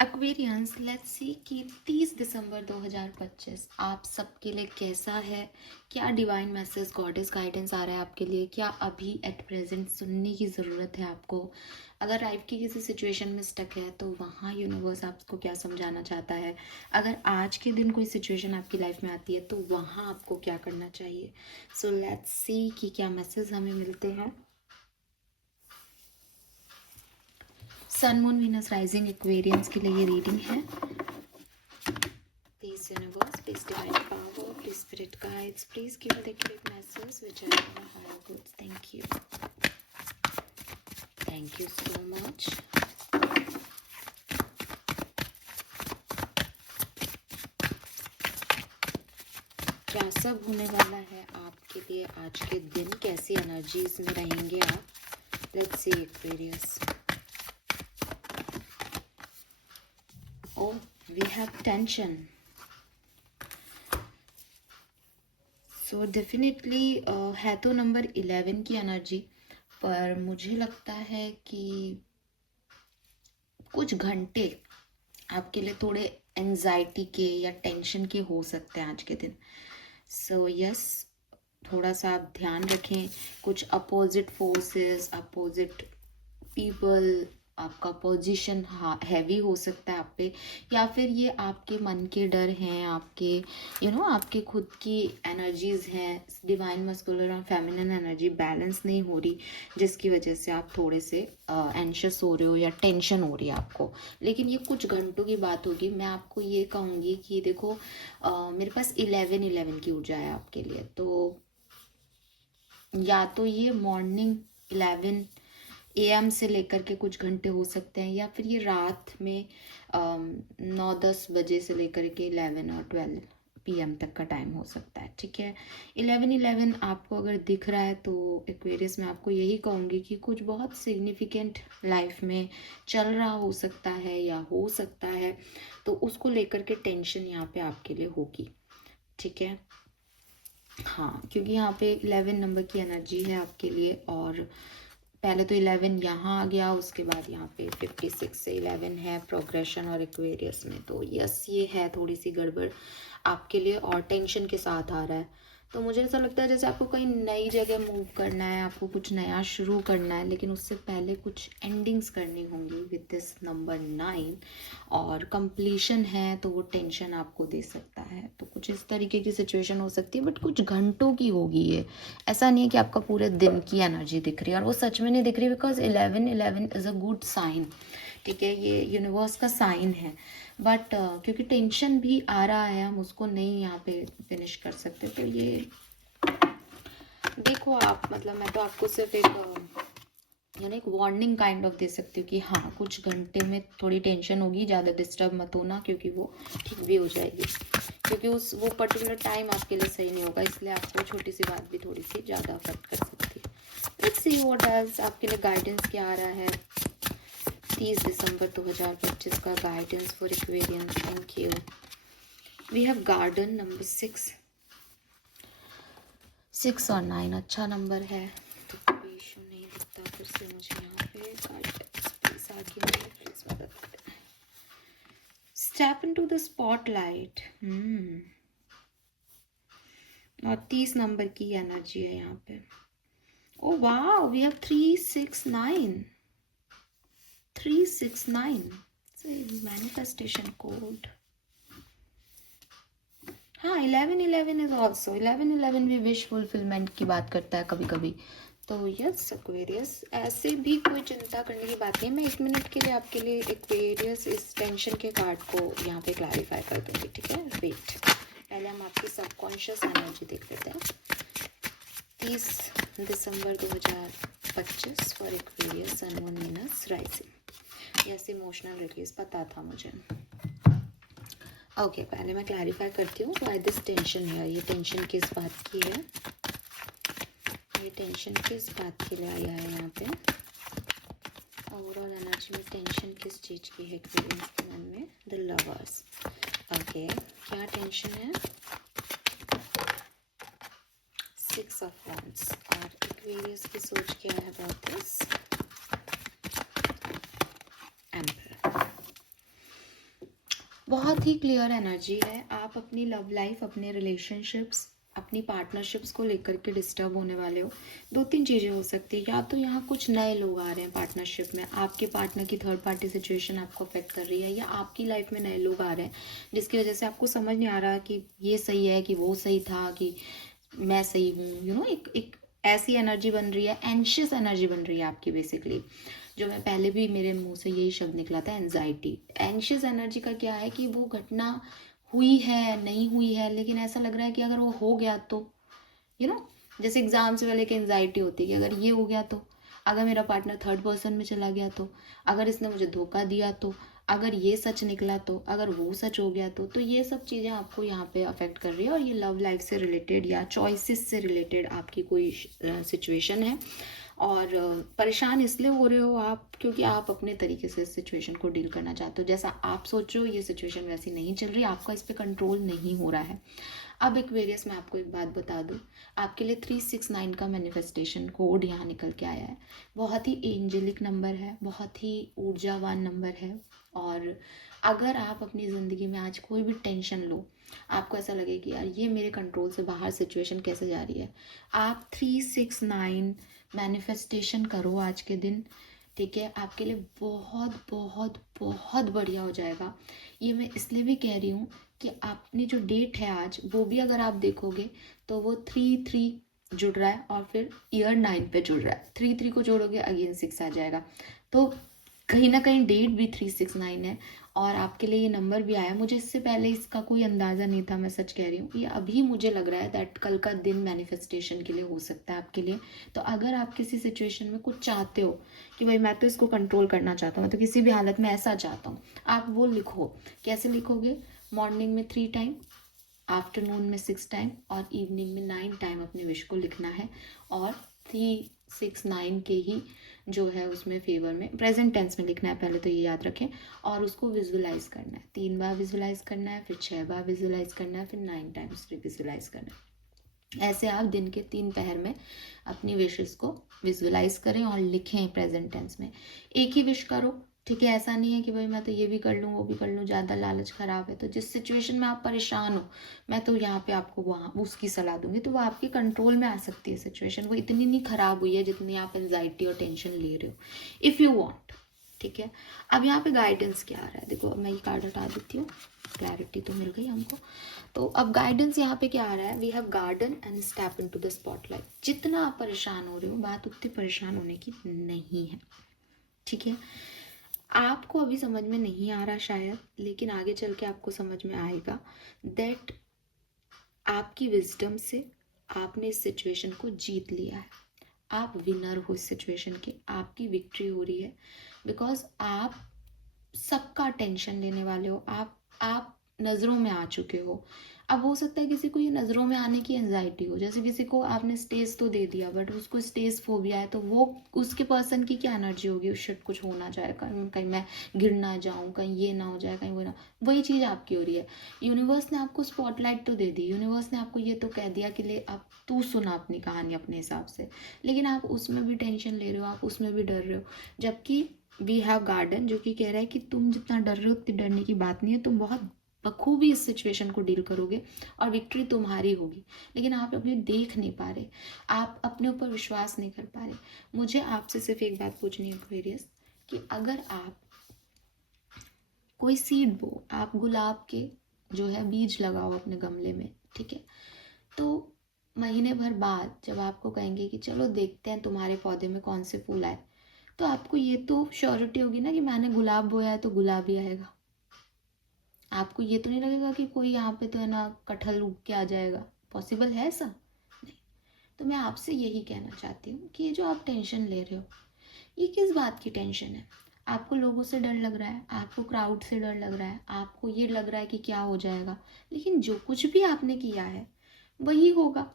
Aquarians, let's see कि 30 दिसंबर 2025 आप सबके लिए कैसा है। क्या डिवाइन मैसेज, गॉडेस गाइडेंस आ रहा है आपके लिए? क्या अभी एट प्रेजेंट सुनने की ज़रूरत है आपको? अगर लाइफ की किसी सिचुएशन में स्टक है तो वहाँ यूनिवर्स आपको क्या समझाना चाहता है? अगर आज के दिन कोई सिचुएशन आपकी लाइफ में आती है तो वहाँ आपको क्या करना चाहिए? सो लेट्स सी कि क्या मैसेज हमें मिलते हैं। सन, मून, वीनस, राइजिंग, एक्वेरियंस के लिए ये रीडिंग है। Please universe, please divine power, please spirit guides, please give me the correct message which I have a higher goods. Thank you. Thank you so much. क्या सब होने वाला है आपके लिए आज के दिन? कैसी एनर्जीज में रहेंगे आप? Let's see Aquarius. Oh, we have tension. So definitely है तो नंबर 11 की एनर्जी, पर मुझे लगता है कि कुछ घंटे आपके लिए थोड़े एंजाइटी के या टेंशन के हो सकते हैं आज के दिन। सो यस, थोड़ा सा आप ध्यान रखें। कुछ अपोजिट फोर्सेस, अपोजिट पीपल, आपका पोजीशन हैवी हो सकता है आप पे, या फिर ये आपके मन के डर हैं, आपके आपके खुद की एनर्जीज हैं। डिवाइन मस्कुलर और फेमिनिन एनर्जी बैलेंस नहीं हो रही, जिसकी वजह से आप थोड़े से एंशियस हो रहे हो या टेंशन हो रही है आपको। लेकिन ये कुछ घंटों की बात होगी। मैं आपको ये कहूँगी कि देखो, मेरे पास 11 की ऊर्जा है आपके लिए। तो या तो ये मॉर्निंग 11 AM से लेकर के कुछ घंटे हो सकते हैं, या फिर ये रात में 9-10 बजे से लेकर के 11 और 12 PM तक का टाइम हो सकता है। ठीक है, 11 आपको अगर दिख रहा है तो एक्वेरियस में आपको यही कहूँगी कि कुछ बहुत सिग्निफिकेंट लाइफ में चल रहा हो सकता है या हो सकता है, तो उसको लेकर के टेंशन यहाँ पे आपके लिए होगी। ठीक है, हाँ, क्योंकि यहाँ पे 11 नंबर की एनर्जी है आपके लिए, और पहले तो 11 यहाँ आ गया, उसके बाद यहाँ पे 56 से 11 है प्रोग्रेशन और एक्वेरियस में। तो यस, ये है थोड़ी सी गड़बड़ आपके लिए और टेंशन के साथ आ रहा है। तो मुझे ऐसा लगता है जैसे आपको कहीं नई जगह मूव करना है, आपको कुछ नया शुरू करना है, लेकिन उससे पहले कुछ एंडिंग्स करनी होंगी विद दिस नंबर 9, और कंप्लीशन है तो वो टेंशन आपको दे सकता है। तो कुछ इस तरीके की सिचुएशन हो सकती है, बट कुछ घंटों की होगी ये। ऐसा नहीं है कि आपका पूरे दिन की एनर्जी दिख रही है, और वो सच में नहीं दिख रही, because 11 is a good sign. ठीक है, ये यूनिवर्स का साइन है। बट क्योंकि टेंशन भी आ रहा है, हम उसको नहीं यहाँ पे फिनिश कर सकते। तो ये देखो आप, मतलब मैं तो आपको सिर्फ एक वार्निंग काइंड ऑफ दे सकती हूँ कि हाँ, कुछ घंटे में थोड़ी टेंशन होगी, ज़्यादा डिस्टर्ब मत होना, क्योंकि वो ठीक भी हो जाएगी। क्योंकि वो पर्टिकुलर टाइम आपके लिए सही नहीं होगा, इसलिए आपको छोटी सी बात भी थोड़ी सी ज़्यादा अफेक्ट कर सकती है। लेट्स सी व्हाट एल्स आपके लिए गाइडेंस क्या आ रहा है 30 दिसंबर 2025 का guidance for Aquarians. Thank you. We have garden number 6 और 9 अच्छा नंबर है, तो कोई इशू नहीं दिखता। फिर से मुझे यहाँ पे गाइडेंस प्लीज आगे प्लीज मदद करें। Step into the spotlight. और 30 नंबर की एनर्जी है यहाँ पे। ओ वाह, वी हैव 369 मैनिफेस्टेशन कोड। हाँ, 11 इज ऑल्सो 11 भी विश फुलफिलमेंट की बात करता है कभी कभी। तो यस एक्वेरियस, ऐसे भी कोई चिंता करने की बात नहीं। मैं 1 मिनट के लिए आपके लिए एक्वेरियस इस टेंशन के कार्ड को यहाँ पे क्लैरिफाई कर दूँगी। ठीक है, वेट, पहले हम आपकी सबकॉन्शियस एनर्जी देख लेते हैं। 30 दिसंबर 2025 for Aquarius, sun, moon, Venus, rising. Yes, emotional release पता था मुझे। ओके, पहले मैं क्लैरिफाई करती हूँ व्हाई दिस टेंशन है। ये टेंशन किस बात की है? ये टेंशन किस बात के लिए आया है यहाँ पे? ओवरऑल एनर्जी में टेंशन किस चीज़ की है एक्वेरियस के मन में? The lovers. ओके, क्या टेंशन है? 6 ऑफ वांड्स। और एक्वेरियस की सोच क्या है अबाउट दिस? एम्परर। बहुत ही क्लियर एनर्जी है। आप अपनी लव लाइफ, अपने रिलेशनशिप्स, अपनी पार्टनरशिप्स को लेकर के डिस्टर्ब होने वाले हो। दो तीन चीज़ें हो सकती है, या तो यहाँ कुछ नए लोग आ रहे हैं पार्टनरशिप में, आपके पार्टनर की थर्ड पार्टी सिचुएशन आपको अफेक्ट कर रही है, या आपकी लाइफ में नए लोग आ रहे हैं जिसकी वजह से आपको समझ नहीं आ रहा कि ये सही है कि वो सही था कि मैं सही हूँ। एक ऐसी एनर्जी बन रही है, एंशियस एनर्जी बन रही है आपकी बेसिकली। जो मैं पहले भी मेरे मुंह से यही शब्द निकला था, एंजाइटी। एंशियस एनर्जी का क्या है कि वो घटना हुई है नहीं हुई है, लेकिन ऐसा लग रहा है कि अगर वो हो गया तो यू नो जैसे एग्जाम से पहले की एंजाइटी होती है कि अगर ये हो गया तो, अगर मेरा पार्टनर थर्ड पर्सन में चला गया तो, अगर इसने मुझे धोखा दिया तो, अगर ये सच निकला तो, अगर वो सच हो गया तो ये सब चीज़ें आपको यहाँ पे अफेक्ट कर रही है। और ये लव लाइफ से रिलेटेड या चॉइसेस से रिलेटेड आपकी कोई सिचुएशन है। और परेशान इसलिए हो रहे हो आप क्योंकि आप अपने तरीके से इस सिचुएशन को डील करना चाहते हो। जैसा आप सोच रहे हो ये सिचुएशन वैसी नहीं चल रही, आपका इस पर कंट्रोल नहीं हो रहा है। अब एक वेरियस मैं आपको एक बात बता दूं, आपके लिए 369 का मैनिफेस्टेशन कोड यहाँ निकल के आया है। बहुत ही एंजेलिक नंबर है, बहुत ही ऊर्जावान नंबर है। और अगर आप अपनी ज़िंदगी में आज कोई भी टेंशन लो, आपको ऐसा लगे कि यार ये मेरे कंट्रोल से बाहर सिचुएशन कैसे जा रही है, आप 369 मैनिफेस्टेशन करो आज के दिन। ठीक है, आपके लिए बहुत बहुत बहुत बढ़िया हो जाएगा। ये मैं इसलिए भी कह रही हूँ कि आपने जो डेट है आज, वो भी अगर आप देखोगे तो वो 3 3 जुड़ रहा है और फिर ईयर 9 पे जुड़ रहा है। 3 3 को जोड़ोगे अगेन 6 आ जाएगा, तो कहीं ना कहीं डेट भी 369 है। और आपके लिए ये नंबर भी आया, मुझे इससे पहले इसका कोई अंदाज़ा नहीं था, मैं सच कह रही हूँ। ये अभी मुझे लग रहा है दैट कल का दिन मैनिफेस्टेशन के लिए हो सकता है आपके लिए। तो अगर आप किसी सिचुएशन में कुछ चाहते हो कि भाई मैं तो इसको कंट्रोल करना चाहता हूँ, तो किसी भी हालत में ऐसा चाहता हूँ, आप वो लिखो। कैसे लिखोगे? मॉर्निंग में 3 टाइम, आफ्टरनून में 6 टाइम और इवनिंग में 9 टाइम अपने विश को लिखना है। और 369 के ही जो है उसमें फेवर में प्रेजेंट टेंस में लिखना है, पहले तो ये याद रखें। और उसको विजुलाइज करना है, 3 बार विजुलाइज करना है, फिर 6 बार विजुलाइज करना है, फिर 9 टाइम्स विजुलाइज करना है। ऐसे आप दिन के 3 पहर में अपनी विशेस को विजुलाइज करें और लिखें प्रेजेंट टेंस में। एक ही विश करो, ठीक है? ऐसा नहीं है कि भाई मैं तो ये भी कर लूँ वो भी कर लूँ, ज़्यादा लालच खराब है। तो जिस सिचुएशन में आप परेशान हो, मैं तो यहाँ पे आपको वहाँ उसकी सलाह दूंगी, तो वो आपके कंट्रोल में आ सकती है सिचुएशन। वो इतनी नहीं खराब हुई है जितनी आप एंजाइटी और टेंशन ले रहे हो, इफ़ यू वॉन्ट। ठीक है, अब यहाँ पे गाइडेंस क्या आ रहा है, देखो मैं ये कार्ड हटा देती हूँ, क्लैरिटी तो मिल गई हमको। तो अब गाइडेंस यहाँ पे क्या आ रहा है, we have garden and step into the spotlight. जितना आप परेशान हो रहे हो, बात उतनी परेशान होने की नहीं है। ठीक है, आपको अभी समझ में नहीं आ रहा शायद, लेकिन आगे चल के आपको समझ में आएगा दैट आपकी विजडम से आपने इस सिचुएशन को जीत लिया है। आप विनर हो इस सिचुएशन के, आपकी विक्ट्री हो रही है। बिकॉज आप सबका टेंशन लेने वाले हो, आप नज़रों में आ चुके हो। अब हो सकता है किसी को ये नज़रों में आने की एंजाइटी हो, जैसे किसी को आपने स्टेज तो दे दिया बट उसको स्टेज फोबिया है, तो वो उसके पर्सन की क्या एनर्जी होगी, उस शिट कुछ हो ना जाए, कहीं मैं गिर ना जाऊँ, कहीं ये ना हो जाए, कहीं वो ना। वही चीज़ आपकी हो रही है। यूनिवर्स ने आपको स्पॉटलाइट तो दे दी, यूनिवर्स ने आपको ये तो कह दिया कि ले अब तू सुना अपनी कहानी अपने हिसाब से, लेकिन आप उसमें भी टेंशन ले रहे हो, आप उसमें भी डर रहे हो। जबकि वी हैव गार्डन जो कि कह रहा है कि तुम जितना डर रहे हो उतनी डरने की बात नहीं है, तुम बहुत बखूबी इस सिचुएशन को डील करोगे और विक्ट्री तुम्हारी होगी। लेकिन आप अपने देख नहीं पा रहे, आप अपने ऊपर विश्वास नहीं कर पा रहे। मुझे आपसे सिर्फ एक बात पूछनी है एक्वेरियस, कि अगर आप कोई सीड बो, आप गुलाब के जो है बीज लगाओ अपने गमले में, ठीक है? तो महीने भर बाद जब आपको कहेंगे कि चलो देखते हैं तुम्हारे पौधे में कौन से फूल आए, तो आपको ये तो श्योरिटी होगी ना कि मैंने गुलाब बोया है तो गुलाब ही आएगा। आपको ये तो नहीं लगेगा कि कोई यहाँ पे तो है ना कटहल उग के आ जाएगा। पॉसिबल है ऐसा? नहीं। तो मैं आपसे यही कहना चाहती हूँ कि ये जो आप टेंशन ले रहे हो, ये किस बात की टेंशन है? आपको लोगों से डर लग रहा है, आपको क्राउड से डर लग रहा है, आपको ये लग रहा है कि क्या हो जाएगा, लेकिन जो कुछ भी आपने किया है वही होगा।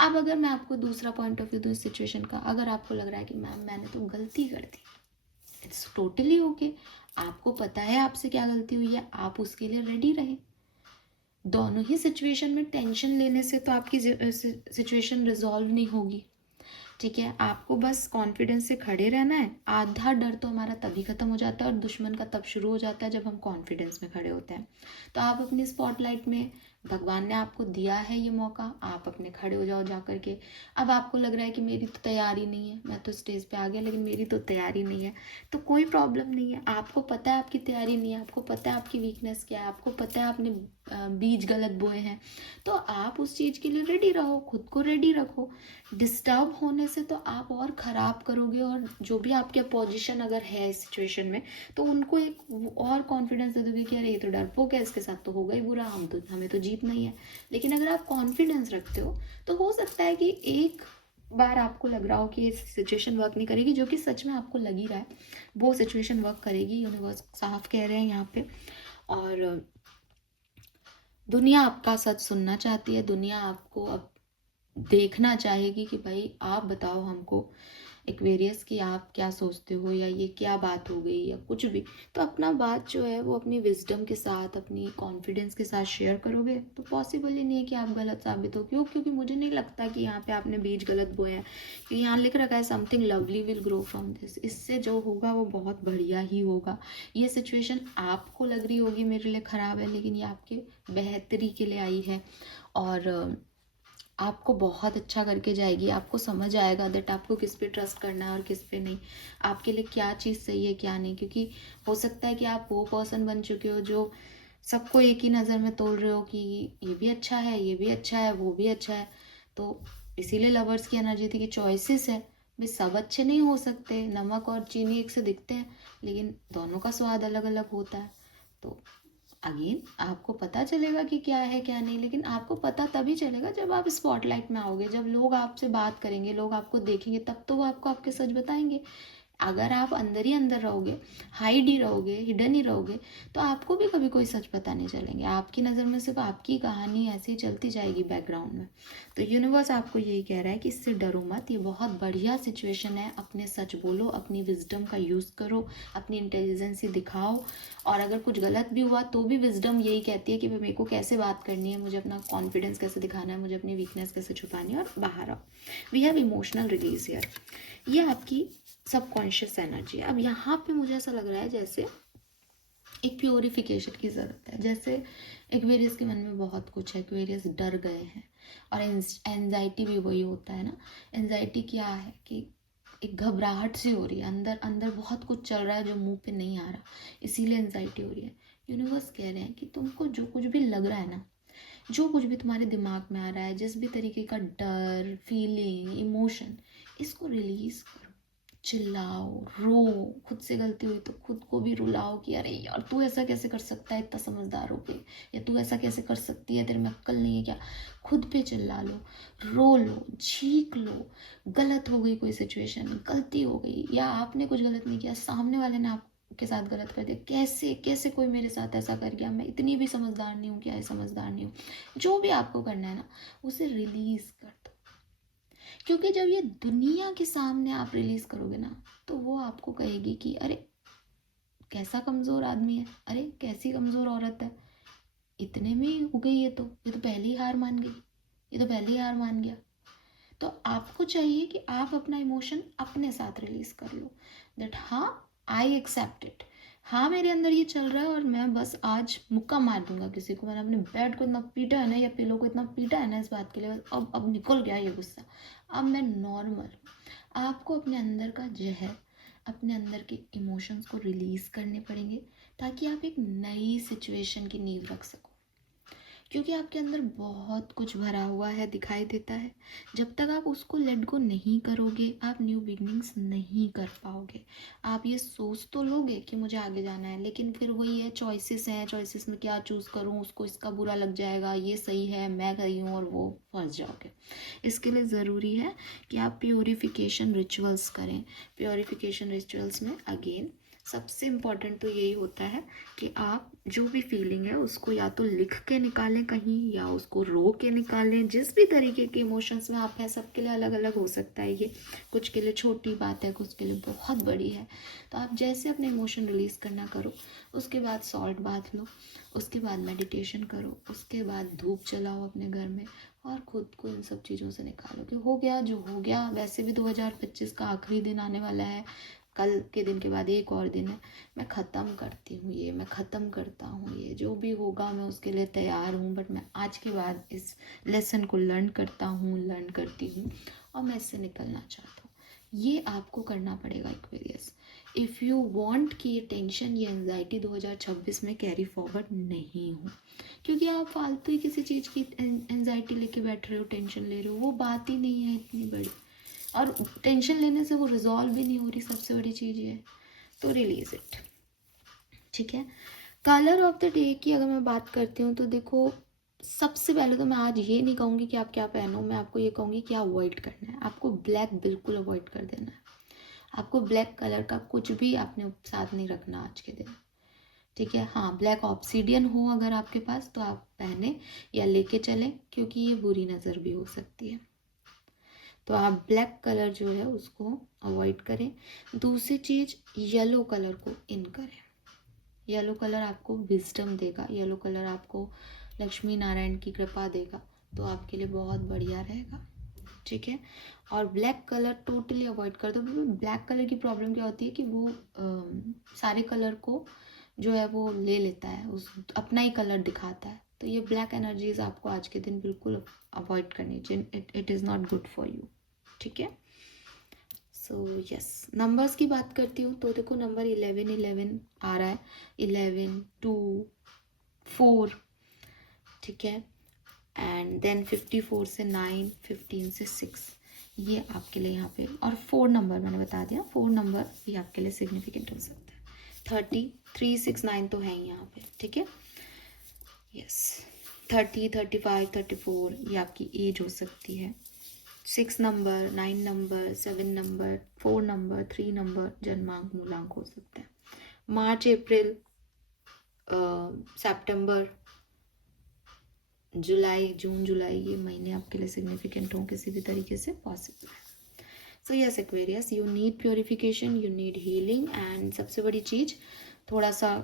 अब अगर मैं आपको दूसरा पॉइंट ऑफ व्यू दूँ इस सिचुएशन का, अगर आपको लग रहा है कि मैम मैंने तो गलती कर दी, इट्स टोटली ओके। आपको पता है आपसे क्या गलती हुई है, आप उसके लिए रेडी रहें। दोनों ही सिचुएशन में टेंशन लेने से तो आपकी सिचुएशन रिजॉल्व नहीं होगी। ठीक है, आपको बस कॉन्फिडेंस से खड़े रहना है। आधा डर तो हमारा तभी खत्म हो जाता है और दुश्मन का तब शुरू हो जाता है जब हम कॉन्फिडेंस में खड़े होते हैं। तो आप अपनी स्पॉटलाइट में, भगवान ने आपको दिया है ये मौका, आप अपने खड़े हो जाओ जा करके। अब आपको लग रहा है कि मेरी तो तैयारी नहीं है, मैं तो स्टेज पे आ गया लेकिन मेरी तो तैयारी नहीं है, तो कोई प्रॉब्लम नहीं है। आपको पता है आपकी तैयारी नहीं है, आपको पता है आपकी वीकनेस क्या है, आपको पता है आपने बीज गलत बोए हैं, तो आप उस चीज़ के लिए रेडी रहो, खुद को रेडी रखो। डिस्टर्ब होने से तो आप और ख़राब करोगे, और जो भी आपके अपोजिशन अगर है इस सिचुएशन में, तो उनको एक और कॉन्फिडेंस दे दोगे कि अरे ये तो डरपोक है, इसके साथ तो होगा ही बुरा, हमें तो जीतना ही है। लेकिन अगर आप कॉन्फिडेंस रखते हो तो हो सकता है कि एक बार आपको लग रहा हो कि ये सिचुएशन वर्क नहीं करेगी, जो कि सच में आपको लग ही रहा है, वो सिचुएशन वर्क करेगी, यूनिवर्स साफ कह रहे हैं यहाँ पे। और दुनिया आपका सच सुनना चाहती है, दुनिया आपको अब देखना चाहेगी कि भाई आप बताओ हमको एक्वेरियस कि आप क्या सोचते हो, या ये क्या बात हो गई या कुछ भी। तो अपना बात जो है वो अपनी विजडम के साथ, अपनी कॉन्फिडेंस के साथ शेयर करोगे तो पॉसिबल ही नहीं है कि आप गलत साबित हो। क्योंकि मुझे नहीं लगता कि यहाँ पे आपने बीज गलत बोए हैं, क्योंकि यहाँ लिख रखा है something lovely will grow from this. इससे जो होगा वो बहुत बढ़िया ही होगा। ये सिचुएशन आपको लग रही होगी मेरे लिए ख़राब है, लेकिन ये आपके बेहतरी के लिए आई है, और आपको बहुत अच्छा करके जाएगी। आपको समझ आएगा दैट आपको किस पे ट्रस्ट करना है और किस पे नहीं, आपके लिए क्या चीज़ सही है क्या नहीं। क्योंकि हो सकता है कि आप वो पर्सन बन चुके हो जो सबको एक ही नज़र में तोल रहे हो कि ये भी अच्छा है, ये भी अच्छा है, वो भी अच्छा है। तो इसीलिए लवर्स की एनर्जी थी कि चॉइसेस है भाई, सब अच्छे नहीं हो सकते, नमक और चीनी एक से दिखते हैं लेकिन दोनों का स्वाद अलग अलग होता है। तो अगेन आपको पता चलेगा कि क्या है क्या नहीं, लेकिन आपको पता तभी चलेगा जब आप स्पॉटलाइट में आओगे, जब लोग आपसे बात करेंगे, लोग आपको देखेंगे, तब तो वो आपको आपके सच बताएंगे। अगर आप अंदर ही अंदर रहोगे, हाइड ही रहोगे, हिडन ही रहोगे, तो आपको भी कभी कोई सच पता नहीं चलेंगे। आपकी नज़र में सिर्फ आपकी कहानी ऐसे ही चलती जाएगी बैकग्राउंड में। तो यूनिवर्स आपको यही कह रहा है कि इससे डरो मत, ये बहुत बढ़िया सिचुएशन है। अपने सच बोलो, अपनी विजडम का यूज़ करो, अपनी इंटेलिजेंसी दिखाओ, और अगर कुछ गलत भी हुआ तो भी विजडम यही कहती है कि मेरे को कैसे बात करनी है, मुझे अपना कॉन्फिडेंस कैसे दिखाना है, मुझे अपनी वीकनेस कैसे छुपानी है, और बाहर आओ। We have emotional release here. ये आपकी सबकॉन्शियस एनर्जी है। अब यहाँ पे मुझे ऐसा लग रहा है जैसे एक प्योरिफिकेशन की ज़रूरत है। जैसे एक्वेरियस के मन में बहुत कुछ है, एक्वेरियस डर गए हैं, और एंजाइटी भी वही होता है ना। एंजाइटी क्या है कि एक घबराहट सी हो रही है, अंदर अंदर बहुत कुछ चल रहा है जो मुंह पे नहीं आ रहा, इसीलिए एंजाइटी हो रही है। यूनिवर्स कह रहे हैं कि तुमको जो कुछ भी लग रहा है ना, जो कुछ भी तुम्हारे दिमाग में आ रहा है, जिस भी तरीके का डर, फीलिंग, इमोशन, इसको रिलीज करो, चिल्लाओ, रो। खुद से गलती हुई तो खुद को भी रुलाओ कि अरे यार तू ऐसा कैसे कर सकता है इतना समझदार हो के, या तू ऐसा कैसे कर सकती है, तेरे में अक्ल नहीं है क्या। खुद पे चिल्ला लो, रो लो, चीख लो। गलत हो गई कोई सिचुएशन, गलती हो गई, या आपने कुछ गलत नहीं किया, सामने वाले ने आपके साथ गलत कर दिया, कैसे कैसे कोई मेरे साथ ऐसा कर गया, मैं इतनी भी समझदार नहीं हूँ क्या, समझदार नहीं हूँ। जो भी आपको करना है ना, उसे रिलीज कर दो। क्योंकि जब ये दुनिया के सामने आप रिलीज करोगे ना, तो वो आपको कहेगी कि अरे कैसा कमज़ोर आदमी है, अरे कैसी कमज़ोर औरत है, इतने में ही हो गई, ये तो पहले ही हार मान गई, ये तो पहले ही हार मान गया। तो आपको चाहिए कि आप अपना इमोशन अपने साथ रिलीज कर लो, दैट हाँ आई एक्सेप्ट इट, हाँ मेरे अंदर ये चल रहा है, और मैं बस आज मुक्का मार दूंगा किसी को। मैंने अपने बेड को इतना पीटा है ना, या पिलो को इतना पीटा है ना इस बात के लिए, अब निकल गया ये गुस्सा, अब मैं नॉर्मल। आपको अपने अंदर का जहर, अपने अंदर के इमोशंस को रिलीज करने पड़ेंगे, ताकि आप एक नई सिचुएशन की नींव रख सको। क्योंकि आपके अंदर बहुत कुछ भरा हुआ है, दिखाई देता है। जब तक आप उसको लेट गो नहीं करोगे, आप न्यू बिगनिंग्स नहीं कर पाओगे। आप ये सोच तो लोगे कि मुझे आगे जाना है, लेकिन फिर वही है, चॉइसेस हैं, चॉइसेस में क्या चूज़ करूँ, उसको इसका बुरा लग जाएगा, ये सही है, मैं सही हूँ, और वो फंस जाओगे। इसके लिए ज़रूरी है कि आप प्योरिफिकेशन रिचुअल्स करें। प्योरिफिकेशन रिचुअल्स में अगेन सबसे इम्पॉर्टेंट तो यही होता है कि आप जो भी फीलिंग है उसको या तो लिख के निकालें कहीं, या उसको रो के निकालें। जिस भी तरीके के इमोशंस में आप हैं, सबके लिए अलग अलग हो सकता है ये, कुछ के लिए छोटी बात है, कुछ के लिए बहुत बड़ी है। तो आप जैसे अपने इमोशन रिलीज़ करना करो, उसके बाद सॉल्ट बाथ लो, उसके बाद मेडिटेशन करो, उसके बाद धूप जलाओ अपने घर में, और खुद को इन सब चीज़ों से निकालो कि हो गया जो हो गया। वैसे भी 2025 का आखिरी दिन आने वाला है, कल के दिन के बाद एक और दिन है। मैं ख़त्म करती हूँ ये, मैं ख़त्म करता हूँ ये, जो भी होगा मैं उसके लिए तैयार हूँ। बट मैं आज के बाद इस लेसन को लर्न करती हूँ और मैं इससे निकलना चाहता हूँ। ये आपको करना पड़ेगा एक्वेरियस, इफ़ यू वांट कि ये टेंशन, ये एंजाइटी 2026 में कैरी फॉरवर्ड नहीं हो। क्योंकि आप फालतू ही किसी चीज़ की एंजाइटी लेके बैठ रहे हो, टेंशन ले रहे हो, वो बात ही नहीं है इतनी बड़ी, और टेंशन लेने से वो रिजॉल्व भी नहीं हो रही, सबसे बड़ी चीज़ ये है। तो रिलीज इट, ठीक है। कलर ऑफ द डे की अगर मैं बात करती हूँ तो देखो, सबसे पहले तो मैं आज ये नहीं कहूँगी कि आप क्या पहनो, मैं आपको ये कहूँगी कि अवॉइड करना है। आपको ब्लैक बिल्कुल अवॉइड कर देना है। आपको ब्लैक कलर का कुछ भी आपने साथ नहीं रखना आज के दिन, ठीक है। हाँ, ब्लैक ऑब्सीडियन हो अगर आपके पास तो आप पहने या लेके चलें, क्योंकि ये बुरी नज़र भी हो सकती है। तो आप ब्लैक कलर जो है उसको अवॉइड करें। दूसरी चीज़, येलो कलर को इन करें। येलो कलर आपको विजडम देगा, येलो कलर आपको लक्ष्मी नारायण की कृपा देगा, तो आपके लिए बहुत बढ़िया रहेगा, ठीक है। और ब्लैक कलर टोटली अवॉइड कर दो। ब्लैक कलर की प्रॉब्लम क्या होती है कि वो सारे कलर को जो है वो ले लेता है, उस अपना ही कलर दिखाता है। तो ये ब्लैक एनर्जीज आपको आज के दिन बिल्कुल अवॉइड करनी चाहिए, it is not good for you, ठीक है। सो यस, नंबर्स की बात करती हूँ तो देखो नंबर 11 आ रहा है, 11, 2, 4, ठीक है। एंड देन 54 से 9, 15 से 6, ये आपके लिए यहाँ पे। और 4 नंबर मैंने बता दिया, 4 नंबर भी आपके लिए सिग्निफिकेंट हो सकता है। 30, 3, 6, 9 तो है ही यहाँ पे, ठीक है। यस, 30, 35, 34 ये आपकी एज हो सकती है। 6 number, 9 number, 7 number, 4 number, 3 number जन्मांक मूलांक हो सकता है। मार्च, अप्रैल, सितंबर, जुलाई, जून, जुलाई, ये महीने आपके लिए सिग्निफिकेंट हों किसी भी तरीके से, पॉसिबल है। So yes Aquarius, you need purification, you need healing, and सबसे बड़ी चीज़, थोड़ा सा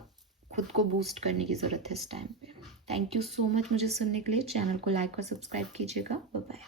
खुद को बूस्ट करने की ज़रूरत है इस टाइम पे। थैंक यू सो मच मुझे सुनने के लिए। चैनल को लाइक और सब्सक्राइब कीजिएगा। Bye bye.